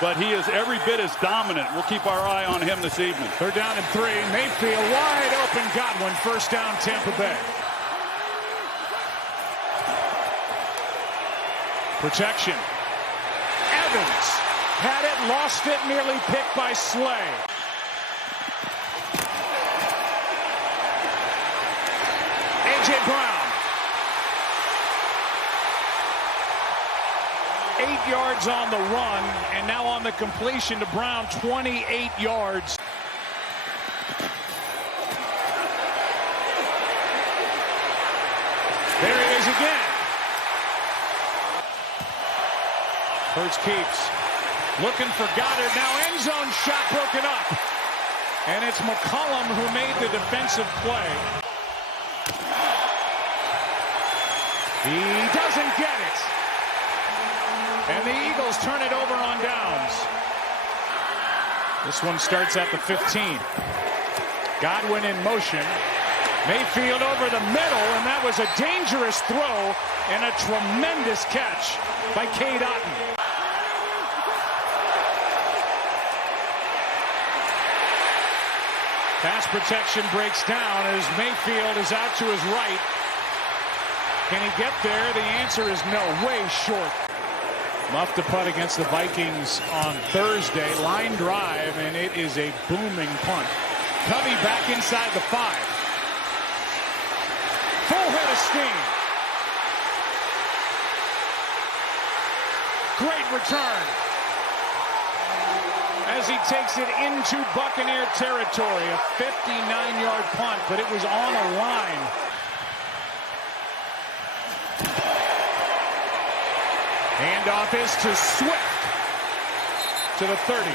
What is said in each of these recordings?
but he is every bit as dominant. We'll keep our eye on him this evening. They're down in 3. Mayfield wide open. Godwin, first down, Tampa Bay. Protection. Evans had it, lost it, nearly picked by Slay. A.J. Brown. 8 yards on the run, and now on the completion to Brown, 28 yards. There it is again. Hurts keeps. Looking for Goddard. Now end zone shot broken up. And it's McCollum who made the defensive play. He doesn't get it. And the Eagles turn it over on downs. This one starts at the 15. Godwin in motion. Mayfield over the middle, and that was a dangerous throw and a tremendous catch by Cade Otton. Pass protection breaks down as Mayfield is out to his right. Can he get there? The answer is no, way short. Muff to putt against the Vikings on Thursday. Line drive, and it is a booming punt. Covey back inside the 5. Full head of steam. Great return as he takes it into Buccaneer territory. A 59-yard punt, but it was on a line. Handoff is to Swift to the 30.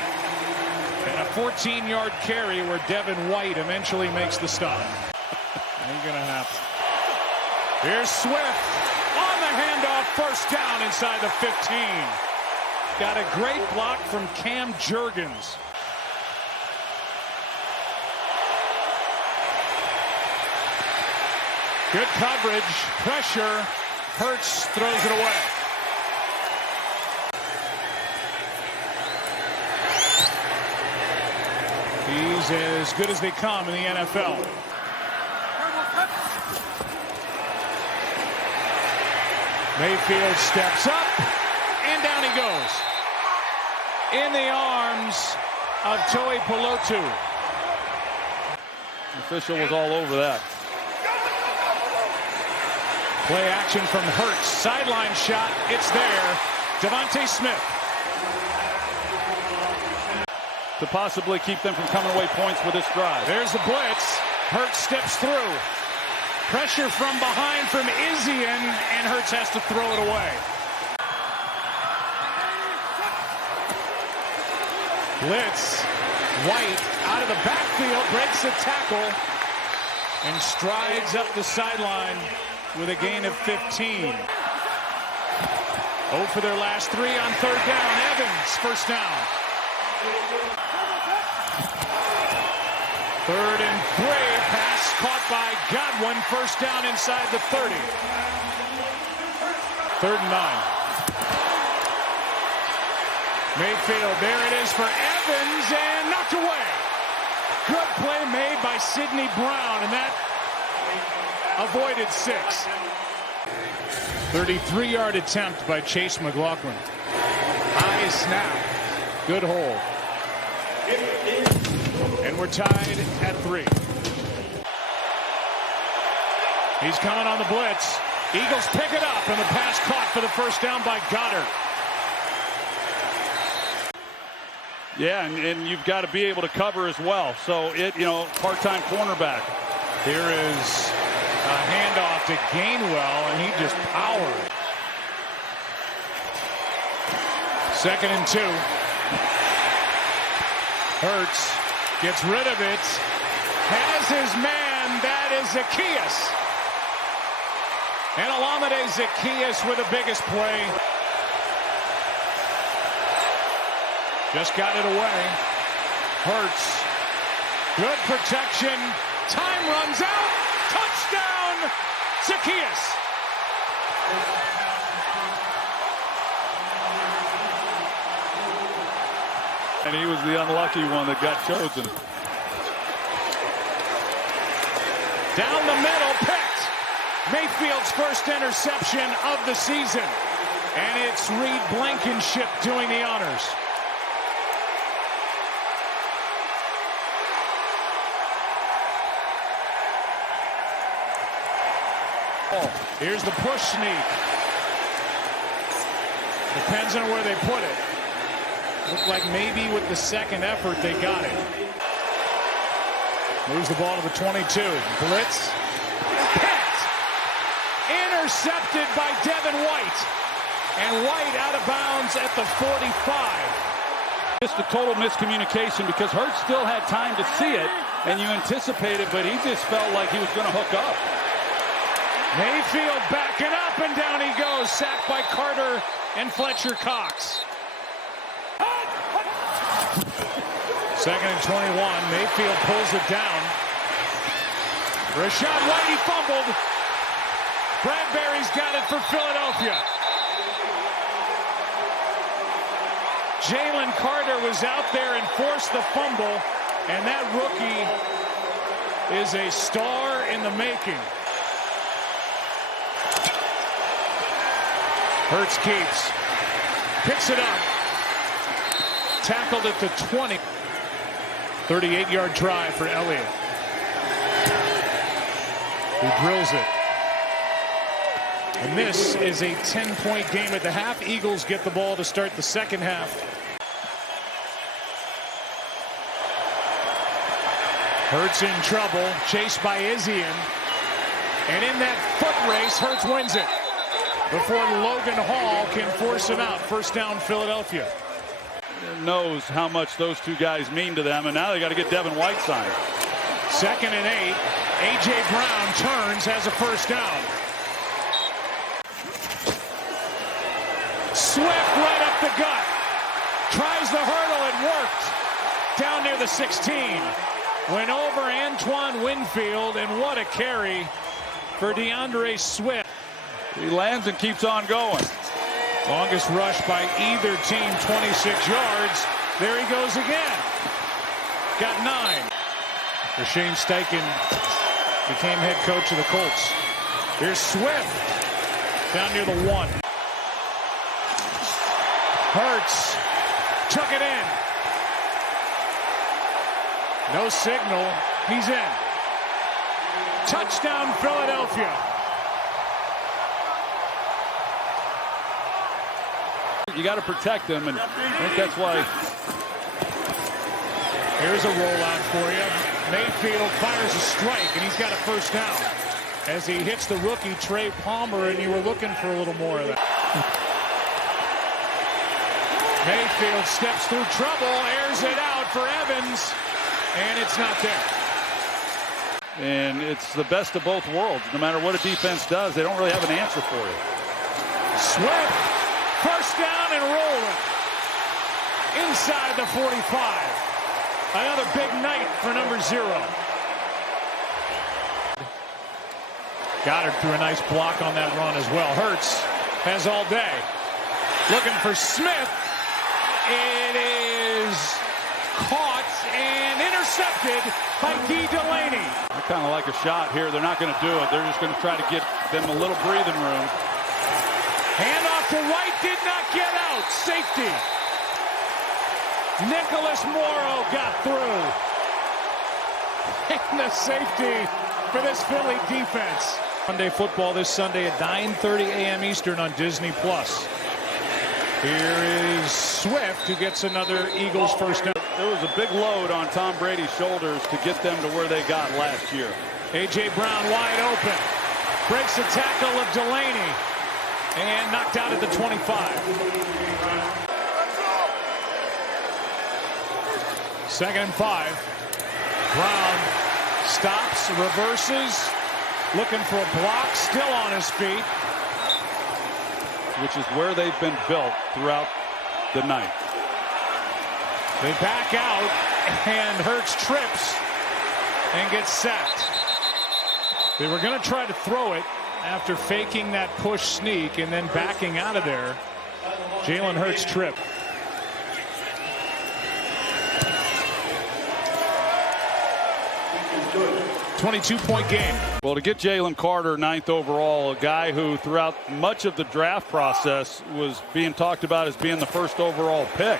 And a 14-yard carry where Devin White eventually makes the stop. Ain't gonna happen. Here's Swift on the handoff, first down inside the 15. Got a great block from Cam Jurgens. Good coverage, pressure. Hurts throws it away. He's as good as they come in the NFL. Mayfield steps up, and down he goes. In the arms of Joey Pelotu. The official was all over that. Play action from Hurts. Sideline shot. It's there. Devontae Smith. To possibly keep them from coming away points with this drive. There's the blitz. Hurts steps through. Pressure from behind from Izzian, and Hurts has to throw it away. Blitz. White out of the backfield, breaks the tackle, and strides up the sideline with a gain of 15. 0 for their last 3 on third down. Evans, first down. 3rd and 3, pass caught by Godwin, first down inside the 30. 3rd and 9. Mayfield, there it is for Evans, and knocked away. Good play made by Sidney Brown, and that avoided 6. 33-yard attempt by Chase McLaughlin. High snap. Good hold. And we're tied at 3. He's coming on the blitz. Eagles pick it up, and the pass caught for the first down by Goddard. Yeah, and you've got to be able to cover as well. So, part-time cornerback. Here is a handoff to Gainwell, and he just powered. 2nd and 2. Hurts gets rid of it. Has his man. That is Zacchaeus. And Olamide Zacchaeus with the biggest play. Just got it away. Hurts. Good protection. Time runs out. Touchdown, Zacchaeus. And he was the unlucky one that got chosen. Down the middle, picked. Mayfield's first interception of the season. And it's Reed Blankenship doing the honors. Here's the push sneak. Depends on where they put it. Looked like maybe with the second effort they got it. Moves the ball to the 22. Blitz. Picked. Intercepted by Devin White. And White out of bounds at the 45. Just a total miscommunication because Hurts still had time to see it, and you anticipated, but he just felt like he was going to hook up. Mayfield backing up, and down he goes. Sacked by Carter and Fletcher Cox. Second and 21. Mayfield pulls it down. Rashad White, he fumbled. Bradbury's got it for Philadelphia. Jalen Carter was out there and forced the fumble, and that rookie is a star in the making. Hurts keeps. Picks it up. Tackled at the 20. 38-yard drive for Elliott. He drills it. And this is a 10-point game at the half. Eagles get the ball to start the second half. Hurts in trouble. Chased by Izzian. And in that foot race, Hurts wins it before Logan Hall can force him out. First down, Philadelphia. Knows how much those two guys mean to them, and now they got to get Devin White signed. Second and 8. A.J. Brown turns, has a first down. Swift right up the gut. Tries the hurdle, it worked. Down near the 16. Went over Antoine Winfield, and what a carry for DeAndre Swift. He lands and keeps on going. Longest rush by either team, 26 yards. There he goes again. Got 9. Shane Steichen became head coach of the Colts. Here's Swift down near the 1. Hurts took it in. No signal. He's in. Touchdown, Philadelphia. You got to protect them, and I think that's why. Here's a rollout for you. Mayfield fires a strike, and he's got a first down as he hits the rookie Trey Palmer, and you were looking for a little more of that. Mayfield steps through trouble, airs it out for Evans, and it's not there. And it's the best of both worlds. No matter what a defense does, they don't really have an answer for you. Swift, first down and rolling. Inside the 45. Another big night for number 0. Goddard threw a nice block on that run as well. Hurts has all day. Looking for Smith. It is caught and intercepted by D. Delaney. I kind of like a shot here. They're not going to do it. They're just going to try to get them a little breathing room. Handoff to White, did not get out. Safety. Nicholas Morrow got through. And the safety for this Philly defense. Sunday football this Sunday at 9:30 a.m. Eastern on Disney+. Here is Swift, who gets another Eagles first down. There was a big load on Tom Brady's shoulders to get them to where they got last year. A.J. Brown wide open. Breaks the tackle of Delaney. And knocked out at the 25. Second and 5. Brown stops, reverses, looking for a block, still on his feet. Which is where they've been built throughout the night. They back out, and Hurts trips and gets sacked. They were going to try to throw it after faking that push sneak and then backing out of there. Jalen Hurts tripped. 22-point game. Well, to get Jalen Carter 9th overall, a guy who throughout much of the draft process was being talked about as being the first overall pick.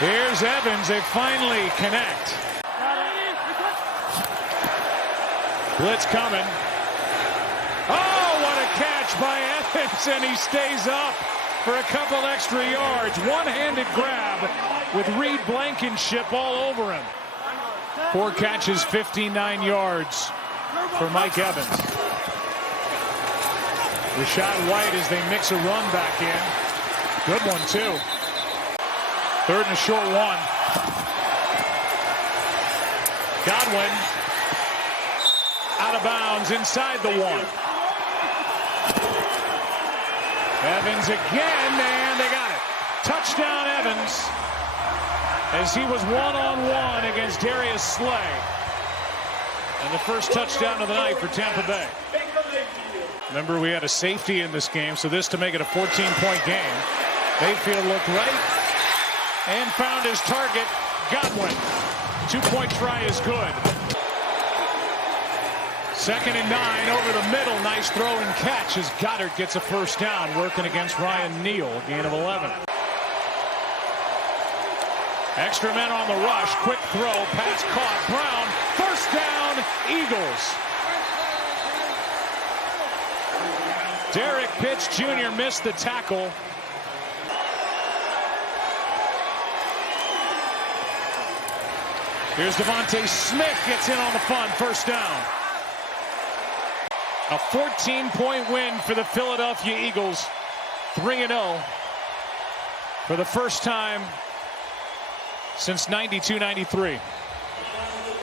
Here's Evans. They finally connect. Blitz coming. Oh, what a catch by Evans, and he stays up for a couple extra yards. One-handed grab with Reed Blankenship all over him. 4 catches, 59 yards for Mike Evans. Rashad White as they mix a run back in. Good one, too. 3rd and a short one. Godwin out of bounds inside the 1. Evans again, and they got it. Touchdown Evans, as he was one-on-one against Darius Slay. And the first touchdown of the night for Tampa Bay. Remember, we had a safety in this game, so this to make it a 14-point game. Mayfield looked right and found his target, Godwin. 2-point try is good. 2nd and 9 over the middle. Nice throw and catch as Goddard gets a first down, working against Ryan Neal. Gain of 11. Extra men on the rush. Quick throw. Pass caught. Brown. First down. Eagles. Derek Pitts Jr. missed the tackle. Here's Devontae Smith. Gets in on the fun. First down. A 14-point win for the Philadelphia Eagles. 3-0 for the first time since 92-93.